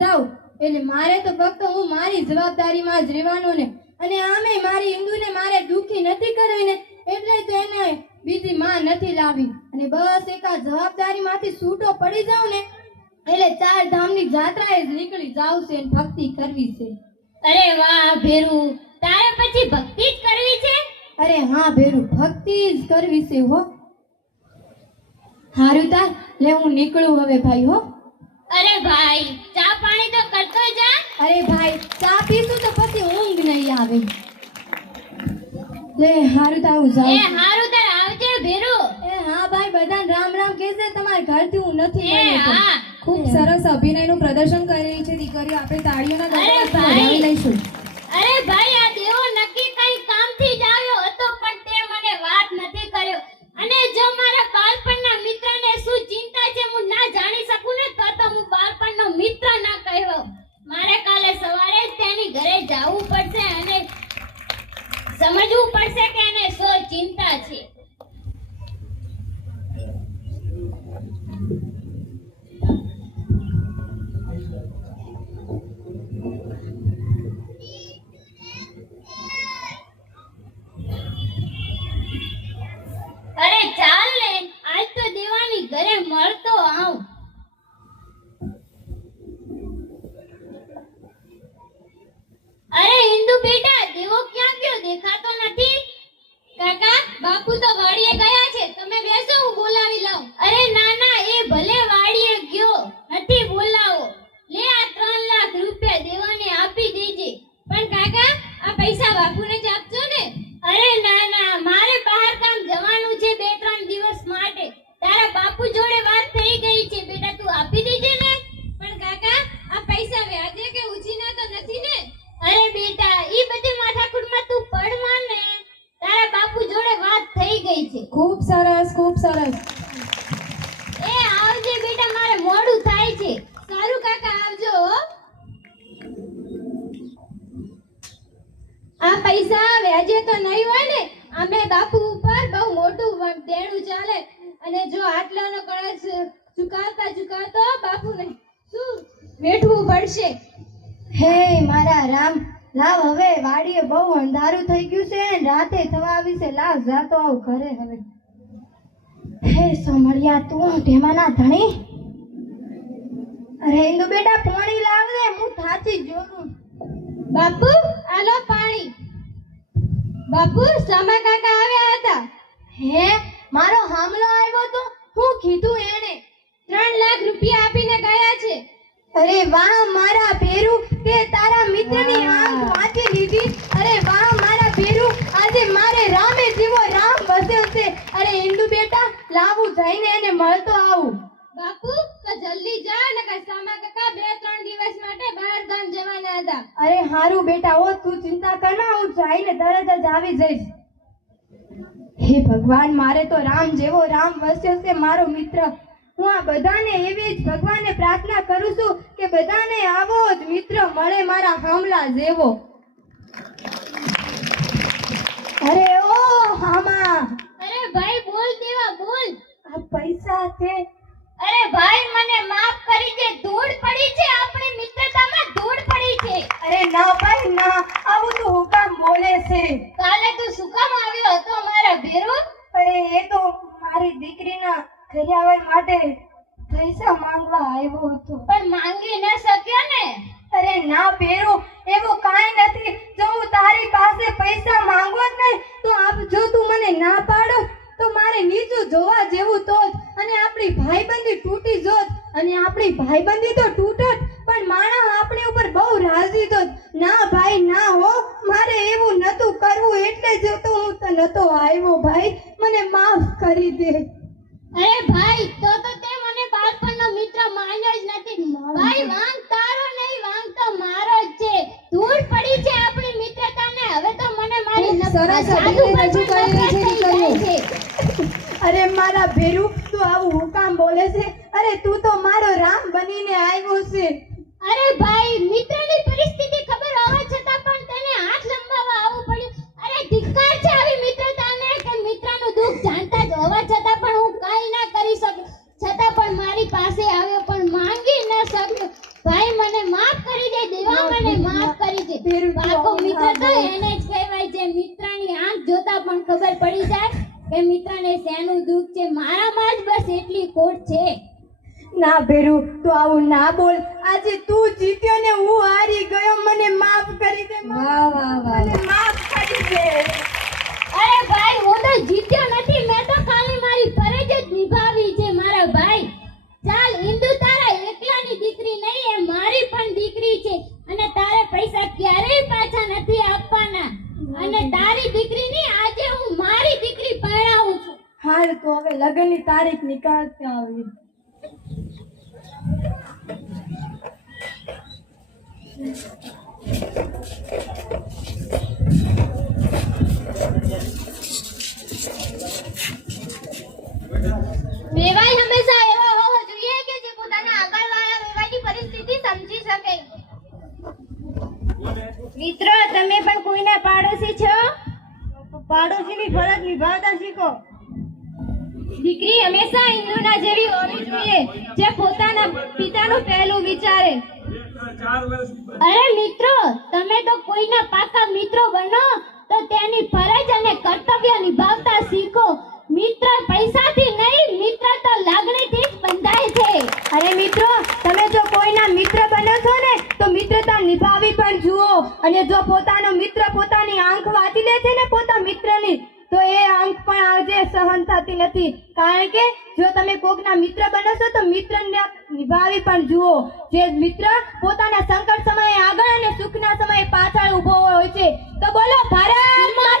જાઉં. એટલે મારે તો ફક્ત હું મારી જવાબદારીમાં જ રહેવાનું ને. અને આમે મારી હિન્દુને મારે દુખી નથી કરવી ને એટલે તો એને બીજી માં નથી લાવી. અને બસ એક જવાબદારીમાંથી છૂટો પડી જાઉં ને એટલે ચાર ધામની જાત્રાએ જ નીકળી જાવ છે અને ભક્તિ કરવી છે. અરે વાહ ભેરું. તારે પછી ભક્તિ જ કરવી છે? અરે હા ભેરું ભક્તિ જ કરવી છે હો. હારું તાર લે હું નીકળું હવે ભાઈ હો. અરે ભાઈ પાણી તો કરતો જા. અરે ભાઈ ચા પીશું તો પછી ઊંઘ નહીં આવે. લે હારું તાર હું એ હારું તાર આવજે ભેરુ. એ હા ભાઈ બધાને રામ રામ કહેશે તમારા ઘરથી હું નથી એ હા. ખૂબ સરસ અભિનયનું પ્રદર્શન કરી રહી છે દીકરીઓ. આપણે તાળીઓના અરે ભાઈ. લઈશું. અરે ભાઈ આ દેવો નક્કી કઈ કામથી જ આવ્યો હતો પણ તે મને વાત નથી કર્યો અને જો મારા બાળપણના મિત્રને શું ચિંતા છે હું ના જાણી શકું ને તો તો હું બાળપણનો મિત્ર ના કહ્યો મારે કાલે સવારે જ તેની ઘરે જવું પડશે અને સમજવું પડશે કે એને શું ચિંતા છે. બાપુ જોડે વાત થઈ ગઈ છે. બેટા તું આપી દેજે ને. પણ કાકા આ પૈસા વ્યાજે કે ઉછીના તો નથી ને? અરે બેટા ઈ બધી માથાકૂટમાં તું પડવા ને. તારા બાપુ જોડે વાત થઈ ગઈ છે. ખૂબ સરસ ખૂબ સરસ. એ આવજે બેટા મારે મોડું થાય છે. સારું કાકા આવજો આ પૈસા વ્યાજે તો નહીં હોય ને અમે બાપુ ઉપર બહુ મોટું વ- દેણું ચાલે અને જો આટલાનો કરજ ચુકાવતા ચુકાવતા બાપુને શું વેઠવું પડશે. હે મારા રામ લાવ હવે વાડીએ બહુ અંધારું થઈ ગયું છે રાતે થવા આવી છે. લાવ જાતો આવ ઘરે હવે. હે સમળિયા તું ઢેમાના ધણી? અરે ઇન્દુ બેટા પાણી લાવ રે હું થાચી જોરું બાપુ આલો પાણી. બાપુ સામા કાકા આવ્યા હતા. હે મારો હામલો આવ્યો તો હું કીધું એને? ત્રણ લાખ રૂપિયા અરે વાહ મારા ભેરુ તે તારા મિત્રની આંખ વાંચી લીધી. અરે વાહ મારા ભેરુ આજે મારે રામે જેવો રામ વસ્યો છે. અરે ઇન્દુ બેટા લાવું જઈને એને મળતો આવું. બાપુ તો જલ્દી જા નકર સામા કાકા બે ત્રણ દિવસ માટે બહાર ગામ જવાના હતા. અરે હારું બેટા ઓ તું ચિંતા કર ના હું જઈને તરત જ આવી જઈશ. હે ભગવાન મારે તો રામ જેવો રામ વસ્યો છે મારો મિત્ર. હું આ બધાને એવી જ ભગવાનને પ્રાર્થના કરું છું કે બધાને આવો જ મિત્ર મળે મારા હમલા જેવો. અરે ઓ હામા. અરે ભાઈ બોલ દેવા બોલ. આ પૈસા છે. અરે ભાઈ મને માફ કરી દે. ધૂળ પડી છે આપણી મિત્રતામાં ધૂળ પડી છે અરે ના ભાઈ ના આવું તો હુકામ બોલે છે કાલે તું શું કામ આવ્યો હતો મારા ભેરો અરે એ તો મારી દીકરીના માટે પૈસા માંગવા આવ્યો હતો. પણ માંગી ન શક્યો ને? અરે ના પેરો એવો કાંઈ નથી. જો હું તારી પાસે પૈસા માંગવા જ નહીં તો આપ જો તું મને ના પાડો તો મારે નીચું જોવા જેવું તો જ. અને આપણી ભાઈબંધી તૂટી જોત અને આપણી ભાઈબંધી તો તૂટત પણ માણસ આપણી ઉપર બહુ રાજી તો ના ભાઈ ના હો મારે એવું નતું કરવું એટલે જ તો હું તો નતો આવ્યો ભાઈ. મને માફ કરી દે. અરે ભાઈ તો તો તે મને બાળપણનો મિત્ર માન્યો જ નથી. ભાઈ વાંગ તારો નહીં વાંગ તો મારો જ છે. દૂર પડી છે આપણી મિત્રતાને હવે તો મને મારી સરસ અભિનય રજૂ કરી છે અરે મારા ભેરુ તું આવું હુકામ બોલે છે? અરે તું તો મારો રામ બનીને આવ્યો છે. અરે ભાઈ મિત્રની પરિસ્થિતિ ખબર હોવા છતાં પણ તેને હાથ લંબાવવા આવવું પડ્યું અરે ધિક્કાર છે આવી મિત્રતાને કે મિત્રનું દુઃખ જાણતા જ હોવા છતાં પણ હું કંઈ ના કરી શકું છતાં પણ મારી પાસે આવ્યો પણ માંગી ન શક્યો ભાઈ મને દેવા મને માફ કરી છે ફેર તું પાકો આવું મિત્ર તો ના બોલ. એને જ કહેવાય છે મિત્રની આંખ જોતા પણ ખબર પડી જાય કે મિત્રને શેનું દુઃખ છે? મારામાં જ બસ એટલી ખોટ છે. ના ભેરુ તું આવું ના બોલ. આજે તું જીત્યો ને હું હારી ગયો. મને માફ કરી દે વાહ વાહ વાહ માફ કરી દે. અરે ભાઈ હું તો જીત્યો નથી. મેં તો ખાલી મારી ફરજ જ નિભાવી છે મારા ભાઈ. ચાલ ઇન્દુ તારા એકલાની દીકરી નહીં એ મારી પણ દીકરી છે. અને તારે પૈસા ક્યારેય પાછા નથી આપવાના. અને તારી દીકરીની આજે હું મારી દીકરી પરણાવું છું હાલ તો હવે લગ્નની તારીખ નીકાળતા આવી. વેવાઈ હંમેશા એવો હોવો જોઈએ કે જે પોતાના આગળવાળા વેવાઈની પરિસ્થિતિ સમજી શકે. મિત્રો તમે પણ કોઈના પાડોશી છો? પાડોશીની ફરજ નિભાવતા શીખો. દીકરી હંમેશા ઇન્દુના જેવી હોવી જોઈએ, જે પોતાના પિતાનું પહેલું વિચારે. અરે મિત્રો, તમે તો કોઈના પાકા મિત્રો બનો, તો તેની ફરજ અને કર્તવ્ય નિભાવતા શીખો. મિત્ર પૈસાથી નહીં, મિત્ર તો લાગણીથી જ બંધાય છે. અરે મિત્રો, તમે જો કોઈના મિત્ર બનો છો ને, તો મિત્રતા નિભાવી પણ જુઓ. અને જો પોતાનો મિત્ર સહન થતી નથી. કારણ કે જો તમે કોકના મિત્ર બનો છો તો મિત્રને નિભાવી પણ જુઓ. જે મિત્ર પોતાના સંકટ સમયે આગળ અને સુખના સમયે પાછળ ઊભો હોય છે. તો બોલો, ભારત